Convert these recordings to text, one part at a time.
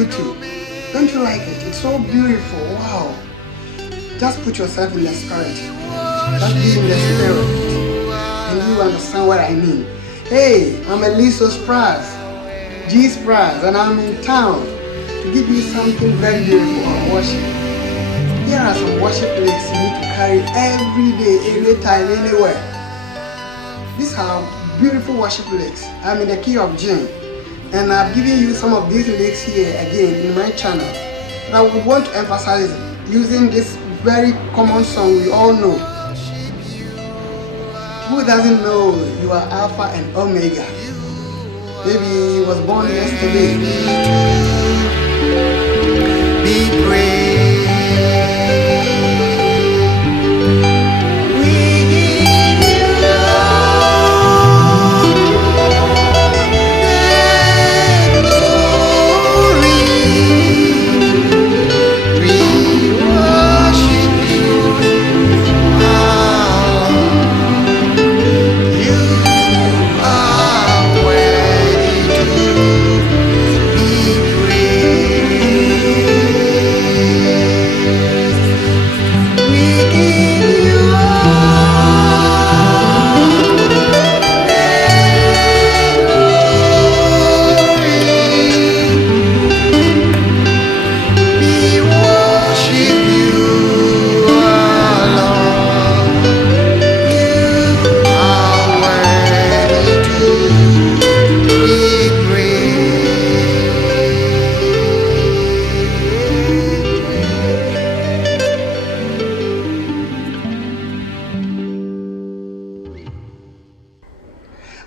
YouTube. Don't you like it? It's so beautiful. Wow. Just put yourself in the spirit. Just be in the spirit. And you understand what I mean. Hey, I'm Spratz, Spratz, and I'm in town to give you something very beautiful on worship. Here are some worship lyrics you need to carry every day, anytime, anywhere. These are beautiful worship lyrics. I'm in the key of G, and I've given you some of these lyrics here again in my channel. And I would want to emphasize using this very common song we all know. Who doesn't know you are Alpha and Omega? Maybe he was born yesterday. Be brave.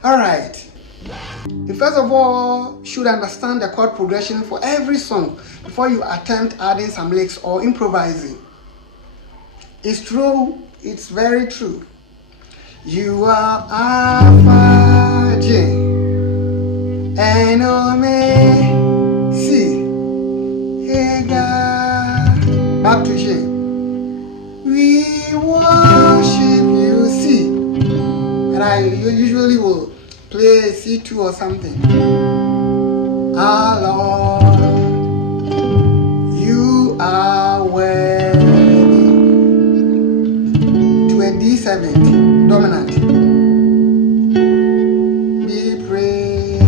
Alright, you first of all should understand the chord progression for every song before you attempt adding some licks or improvising. It's true, it's very true. You are Alpha, J, and Omega, C, back to J. We worship you, C, and I usually will play C2 or something. Our Lord, you are worthy, to a D7 dominant. Be praised.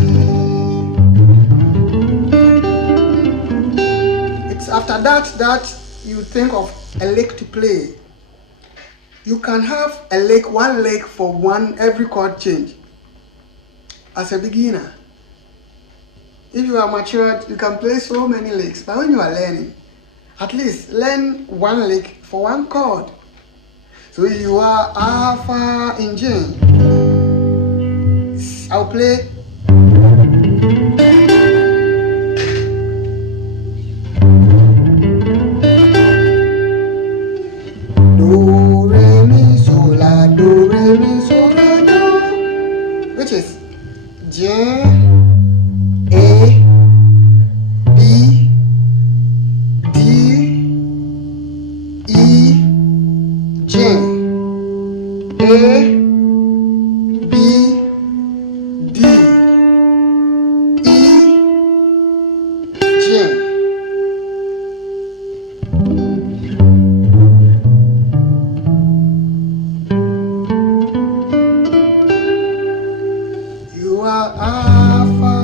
It's after that you think of a lick to play. You can have a lick, one lick for every chord change. As a beginner, if you are matured, you can play so many licks. But when you are learning, at least learn one lick for one chord. So you are Alpha in G. I'll play. Do, re, mi, sol, la, do, re, mi, sol, la, do, which is J, A, B, D, E, J, A, B, D, E, J. You are Alpha,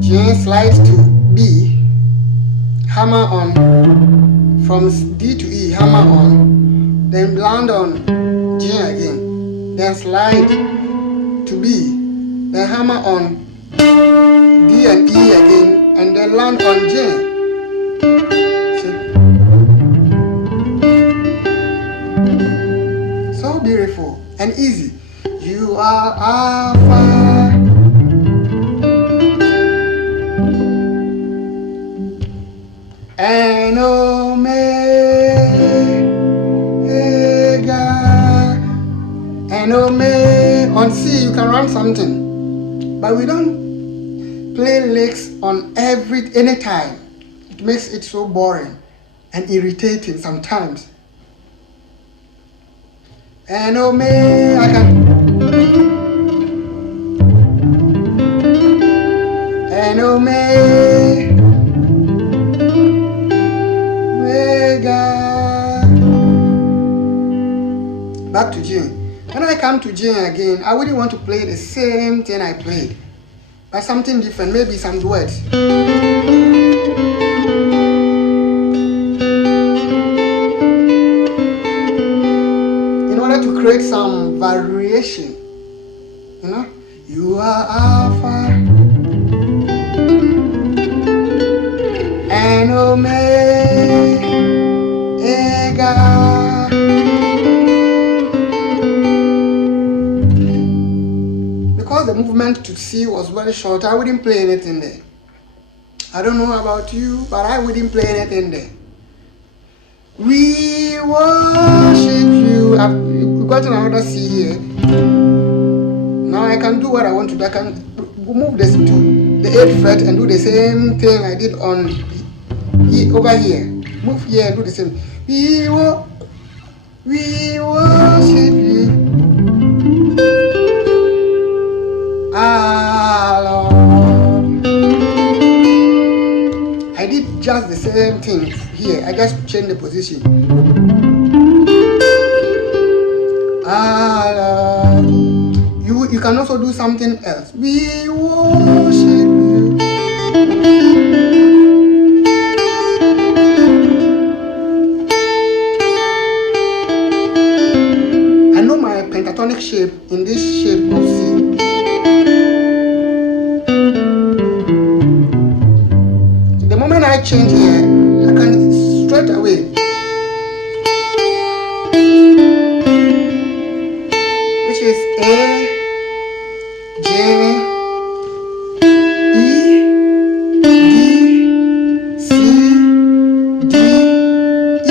J slides to B, hammer on, from D to E, hammer on, then land on J again, then slide to B, then hammer on D and E again, and then land on J. So beautiful and easy. You are Alpha and Omega, and Omega. On C you can run something, but we don't play licks on anytime. It makes it so boring and irritating sometimes. And oh me, I can. And oh me, mega. Back to G. When I come to G again, I wouldn't want to play the same thing I played, but something different, maybe some duets. In order to create some variation, you know, you are Alpha and Omega. Because the movement to C was very short, I wouldn't play anything there. I don't know about you, but I wouldn't play anything there. We worship you. I've got another C here. Now I can do what I want to do. I can move this to the 8th fret and do the same thing I did on over here. Move here and do the same. We worship you. Ah, Lord. I did just the same thing here. I just changed the position. Ah, Lord. You can also do something else. We worship you. I know my pentatonic shape in this shape of C. The moment I change here, I can straight away. Which is A, J, E, D, C, D, E.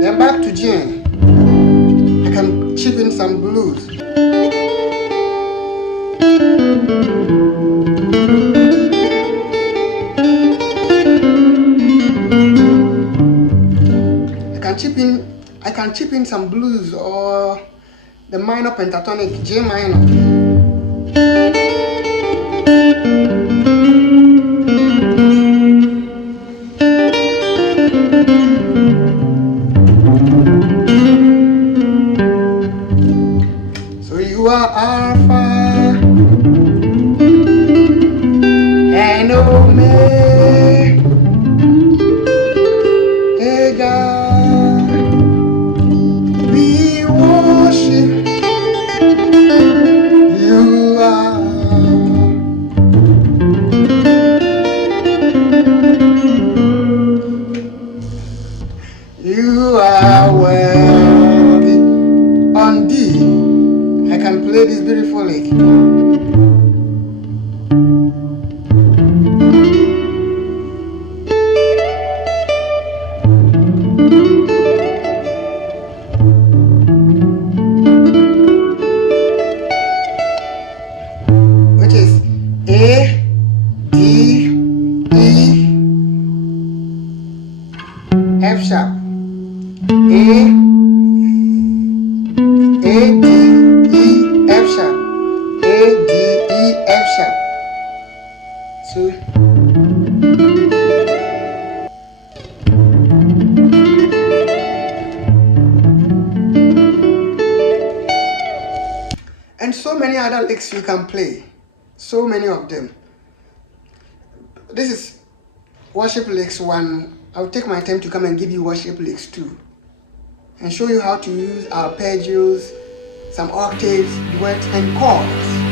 Then back to G. I can chip in some blues. I can chip in some blues or the minor pentatonic G minor. So you are Alpha and Omega. You are worthy. On D, I can play this beautiful lick. Which is A, D, E, F sharp. A, D, E, F sharp. A, D, E, F sharp. So and so many other licks you can play. So many of them. This is worship licks 1. I'll take my time to come and give you worship licks 2 and show you how to use arpeggios, some octaves, duets, and chords.